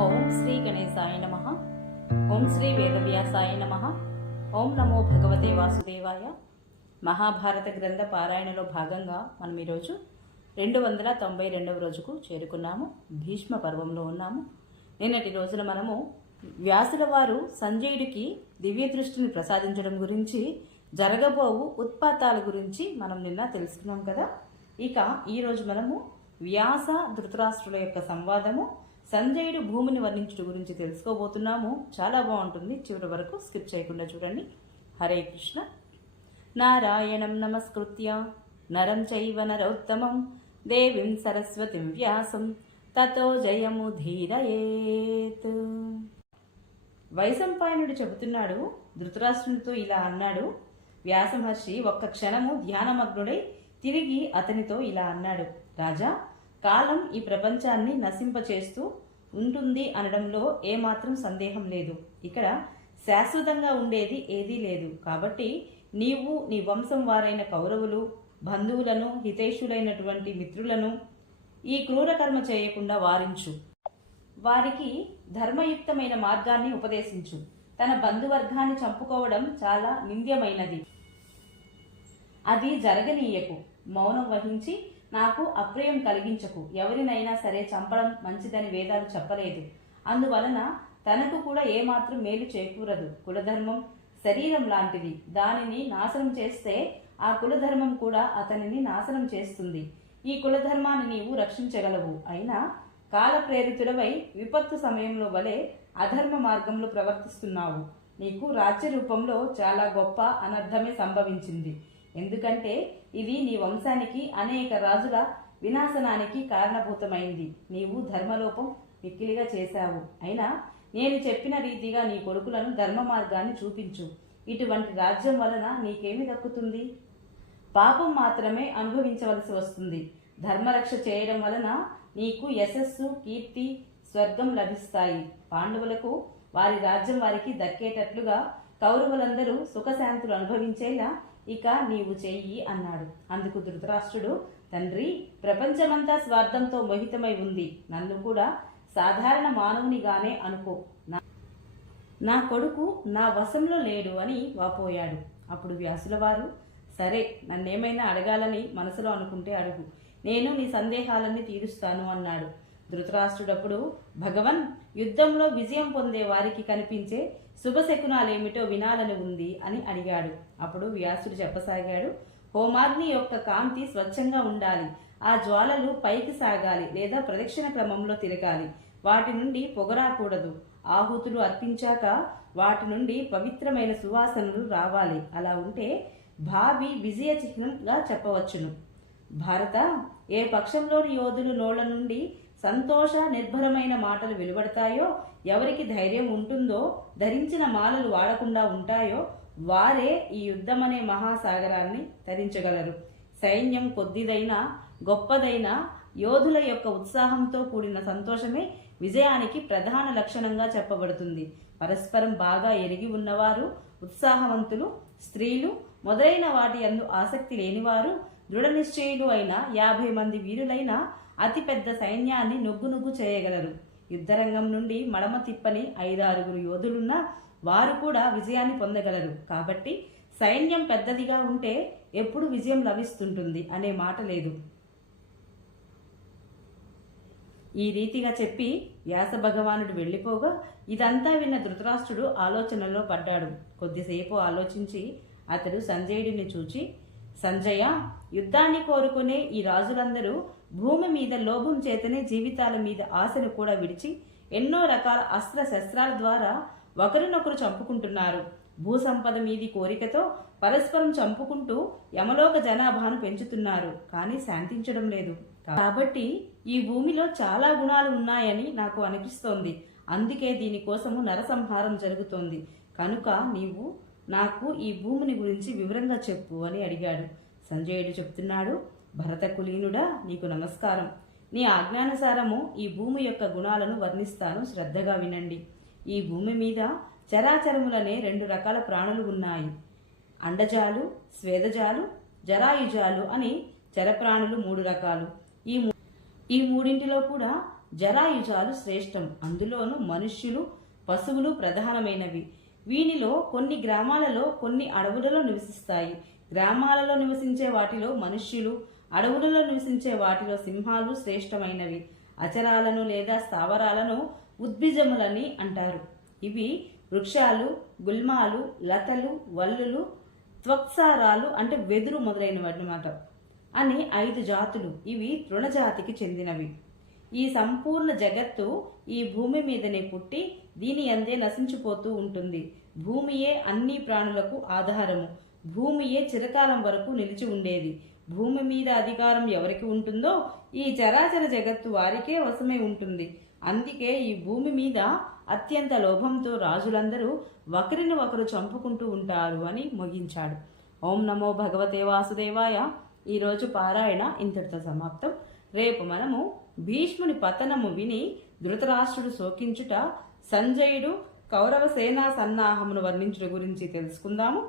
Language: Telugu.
ఓం శ్రీ గణేశాయ నమ. ఓం శ్రీ వేదవ్యాసాయ నమ. ఓం నమో భగవతే వాసుదేవాయ. మహాభారత గ్రంథ పారాయణలో భాగంగా మనం ఈరోజు రెండు వందల తొంభై రెండవ రోజుకు చేరుకున్నాము. భీష్మ పర్వంలో ఉన్నాము. నిన్నటి రోజున మనము వ్యాసుల వారు సంజయుడికి దివ్య దృష్టిని ప్రసాదించడం గురించి జరగబోవు ఉత్పాతాల గురించి మనం నిన్న తెలుసుకున్నాం కదా. ఇక ఈరోజు మనము వ్యాస ధృతరాష్ట్రుల యొక్క సంవాదము సంజయుడు భూమిని వర్ణించడం గురించి తెలుసుకోబోతున్నాము. చాలా బాగుంటుంది. చివరి వరకు స్కిప్ చేయకుండా చూడండి. హరే కృష్ణ. నారాయణం నమస్కృత్య. నరం చైవ నరోత్తమం. దేవీం సరస్వతిం వ్యాసం. తతో జయము ధీరయేత్. వైశంపాయనుడు చెబుతున్నాడు. ధృతరాష్ట్రునితో ఇలా అన్నాడు. వ్యాసమహర్షి ఒక్క క్షణము ధ్యానమగ్నుడై తిరిగి అతనితో ఇలా అన్నాడు. రాజా కాలం ఈ ప్రపంచాన్ని నశింపచేస్తూ ఉంటుంది అనడంలో ఏమాత్రం సందేహం లేదు. ఇక్కడ శాశ్వతంగా ఉండేది ఏదీ లేదు. కాబట్టి నీవు నీ వంశం వారైన కౌరవులు బంధువులను హితేషులైనటువంటి మిత్రులను ఈ క్రూర కర్మ చేయకుండా వారించు. వారికి ధర్మయుక్తమైన మార్గాన్ని ఉపదేశించు. తన బంధువర్గాన్ని చంపుకోవడం చాలా నింద్యమైనది. అది జరగనీయకు. మౌనం వహించి నాకు అప్రయం కలిగించకు. ఎవరినైనా సరే చంపడం మంచిదని వేదాలు చెప్పలేదు. అందువలన తనకు కూడా ఏమాత్రం మేలు చేకూరదు. కులధర్మం శరీరం లాంటిది. దానిని నాశనం చేస్తే ఆ కులధర్మం కూడా అతనిని నాశనం చేస్తుంది. ఈ కులధర్మాన్ని నీవు రక్షించగలవు. అయినా కాలప్రేరితుడవై విపత్తు సమయంలో వలె అధర్మ మార్గంలో ప్రవర్తిస్తున్నావు. నీకు రాజ్య రూపంలో చాలా గొప్ప అనర్థమే సంభవించింది. ఎందుకంటే ఇది నీ వంశానికి అనేక రాజుల వినాశనానికి కారణభూతమైంది. నీవు ధర్మలోపం మిక్కిలిగా చేశావు. అయినా నేను చెప్పిన రీతిగా నీ కొడుకులను ధర్మ మార్గాన్ని చూపించు. ఇటువంటి రాజ్యం వలన నీకేమి దక్కుతుంది? పాపం మాత్రమే అనుభవించవలసి వస్తుంది. ధర్మరక్ష చేయడం వలన నీకు యశస్సు కీర్తి స్వర్గం లభిస్తాయి. పాండవులకు వారి రాజ్యం వారికి దక్కేటట్లుగా కౌరవులందరూ సుఖశాంతులు అనుభవించేలా ఇక నీవు చెయ్యి అన్నాడు. అందుకు ధృతరాష్ట్రుడు తండ్రి ప్రపంచమంతా స్వార్థంతో మోహితమై ఉంది. నన్ను కూడా సాధారణ మానవునిగానే అనుకో. నా- నా కొడుకు నా వశంలో లేడు అని వాపోయాడు. అప్పుడు వ్యాసుల వారు సరే నన్నేమైనా అడగాలని మనసులో అనుకుంటే అడుగు. నేను నీ సందేహాలన్నీ తీరుస్తాను అన్నాడు. ధృతరాష్ట్రుడప్పుడు భగవన్ యుద్ధంలో విజయం పొందే వారికి కనిపించే శుభశకునాలేమిటో వినాలని ఉంది అని అడిగాడు. అప్పుడు వ్యాసుడు చెప్పసాగాడు హోమాగ్ని యొక్క కాంతి స్వచ్ఛంగా ఉండాలి. ఆ జ్వాలలు పైకి సాగాలి లేదా ప్రదక్షిణ క్రమంలో తిరగాలి. వాటి నుండి పొగరాకూడదు ఆహుతులు అర్పించాక వాటి నుండి పవిత్రమైన సువాసనలు రావాలి. అలా ఉంటే భావి విజయ చిహ్నంగా చెప్పవచ్చును. భారత ఏ పక్షంలోని యోధులు నోళ్ళ నుండి సంతోష నిర్భరమైన మాటలు వెలువడతాయో ఎవరికి ధైర్యం ఉంటుందో ధరించిన మాలలు వాడకుండా ఉంటాయో వారే ఈ యుద్ధమనే మహాసాగరాన్ని తరించగలరు. సైన్యం కొద్దిదైనా గొప్పదైన యోధుల యొక్క ఉత్సాహంతో కూడిన సంతోషమే విజయానికి ప్రధాన లక్షణంగా చెప్పబడుతుంది. పరస్పరం బాగా ఎరిగి ఉన్నవారు ఉత్సాహవంతులు స్త్రీలు మొదలైన వాటి అందు ఆసక్తి లేనివారు దృఢ నిశ్చయులు అయిన యాభై మంది వీరులైన అతిపెద్ద సైన్యాన్ని నుగ్గు నుగ్గు చేయగలరు. యుద్ధరంగం నుండి మడమ తిప్పని ఐదారుగురు యోధులున్నా వారు కూడా విజయాన్ని పొందగలరు. కాబట్టి సైన్యం పెద్దదిగా ఉంటే ఎప్పుడు విజయం లభిస్తుంటుంది అనే మాట లేదు. ఈ రీతిగా చెప్పి వ్యాస భగవానుడు వెళ్ళిపోగా ఇదంతా విన్న ధృతరాష్ట్రుడు ఆలోచనలో పడ్డాడు. కొద్దిసేపు ఆలోచించి అతడు సంజయుడిని చూచి సంజయ యుద్ధాన్ని కోరుకునే ఈ రాజులందరూ భూమి మీద లోభం చేతనే జీవితాల మీద ఆశను కూడా విడిచి ఎన్నో రకాల అస్త్ర శస్త్రాల ద్వారా ఒకరినొకరు చంపుకుంటున్నారు. భూ సంపద మీది కోరికతో పరస్పరం చంపుకుంటూ యమలోక జనాభాను పెంచుతున్నారు. కానీ శాంతించడం లేదు. కాబట్టి ఈ భూమిలో చాలా గుణాలు ఉన్నాయని నాకు అనిపిస్తోంది. అందుకే దీనికోసము నరసంహారం జరుగుతోంది. కనుక నీవు నాకు ఈ భూమిని గురించి వివరంగా చెప్పు అని అడిగాడు. సంజయుడు చెప్తున్నాడు భరత కులీనుడా నీకు నమస్కారం. నీ ఆజ్ఞానుసారము ఈ భూమి యొక్క గుణాలను వర్ణిస్తాను. శ్రద్ధగా వినండి. ఈ భూమి మీద చరాచరములనే రెండు రకాల ప్రాణులు ఉన్నాయి. అండజాలు స్వేదజాలు జరాయుజాలు అని చరప్రాణులు మూడు రకాలు. ఈ ఈ మూడింటిలో కూడా జరాయుజాలు శ్రేష్టం. అందులోనూ మనుష్యులు పశువులు ప్రధానమైనవి. వీనిలో కొన్ని గ్రామాలలో కొన్ని అడవులలో నివసిస్తాయి. గ్రామాలలో నివసించే వాటిలో మనుష్యులు అడవులలో నివసించే వాటిలో సింహాలు శ్రేష్టమైనవి. అచరాలను లేదా స్థావరాలను ఉద్భిజములని అంటారు. ఇవి వృక్షాలు గుల్మాలు లతలు వల్లులు త్వక్సారాలు అంటే వెదురు మొదలైనవి అన్నమాట అని ఐదు జాతులు. ఇవి తృణజాతికి చెందినవి. ఈ సంపూర్ణ జగత్తు ఈ భూమి మీదనే పుట్టి దీని అందే నశించిపోతూ ఉంటుంది. భూమియే అన్ని ప్రాణులకు ఆధారము. భూమియే చిరకాలం వరకు నిలిచి ఉండేది. భూమి మీద అధికారం ఎవరికి ఉంటుందో ఈ చరాచర జగత్తు వారికే వశమై ఉంటుంది. అందుకే ఈ భూమి మీద అత్యంత లోభంతో రాజులందరూ ఒకరిని ఒకరు చంపుకుంటూ ఉంటారు అని ముగించాడు. ఓం నమో భగవతే వాసుదేవాయ. ఈరోజు పారాయణ ఇంతటితో సమాప్తం. రేపు మనము భీష్ముని పతనము విని ధృతరాష్ట్రుడు శోకించుట సంజయుడు కౌరవ సేనా సన్నాహమును వర్ణించుట గురించి తెలుసుకుందాము.